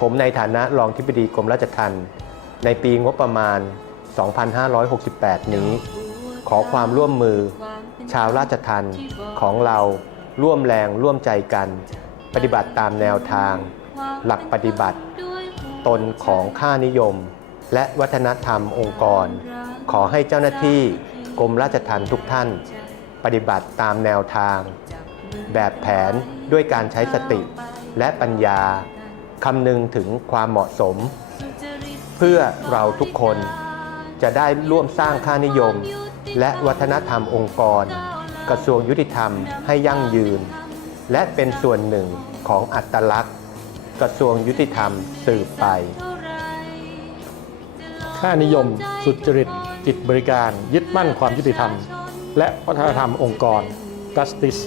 ผมในฐานะรองทิบดีกรมราชทัณฑ์ในปีงบประมาณ 2568 นี้ ขอความร่วมมือ ชาวราชทัณฑ์ของเราร่วมแรงร่วมใจกัน ปฏิบัติตามแนวทาง หลักปฏิบัติ ตนของค่านิยม และวัฒนธรรมองค์กร ขอให้เจ้าหน้าที่กรมราชทัณฑ์ทุกท่าน ปฏิบัติตามแนวทาง แบบแผนด้วยการใช้สติและปัญญา คำนึงถึงความเหมาะสม เพื่อเราทุกคนจะได้ร่วมสร้างค่านิยม และวัฒนธรรมองค์กร กระทรวงยุติธรรมให้ยั่งยืน และเป็นส่วนหนึ่งของอัตลักษณ์ กระทรวงยุติธรรมสืบไป ค่านิยม สุจริต จิตบริการ ยึดมั่นความยุติธรรม และวัฒนธรรมองค์กร justice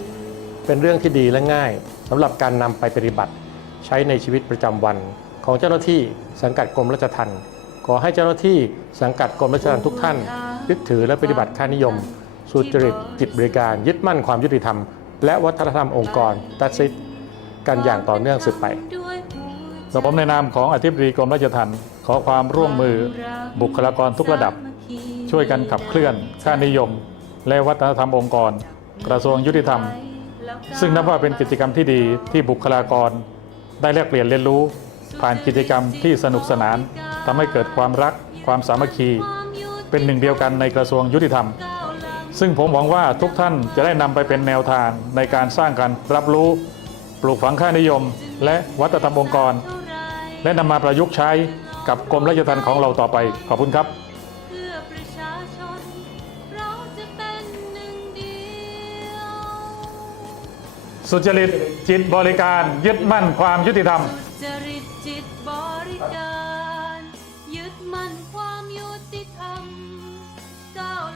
เป็นเรื่องที่ดีและง่ายสำหรับการนำไปปฏิบัติ ใช้ในชีวิตประจำวัน ของเจ้าหน้าที่สังกัดกรมราชทัณฑ์ขอให้เจ้าหน้าที่สังกัดกรมราชทัณฑ์ทุกท่าน ยึดถือและปฏิบัติค่านิยม สุจริตจิตบริการ ยึดมั่นความยุติธรรม และวัฒนธรรมองค์กร justice กันอย่างต่อเนื่องสืบไปกับผมในนามของอธิบดีกรมราชทัณฑ์ขอความร่วมมือบุคลากรทุกระดับ ช่วยกันขับเคลื่อนค่านิยม และวัฒนธรรมองค์กร กระทรวงยุติธรรม ซึ่งนับว่าเป็นกิจกรรมที่ดีที่บุคลากร ได้แลกเปลี่ยนเรียนรู้ ผ่านกิจกรรมที่สนุกสนานทำให้เกิดความรัก ความสามัคคี เป็นหนึ่งเดียวกันในกระทรวงยุติธรรม ซึ่งผมหวังว่าทุกท่านจะได้นำไปเป็นแนวทางในการสร้างการรับรู้ ปลูกฝังค่านิยม และวัฒนธรรมองค์กร และนำมาประยุกต์ใช้กับกรมราชทัณฑ์ของเราต่อไปขอบคุณครับ สุจริตจิตบริการยึดมั่นความยุติธรรม จริตจิตบริการ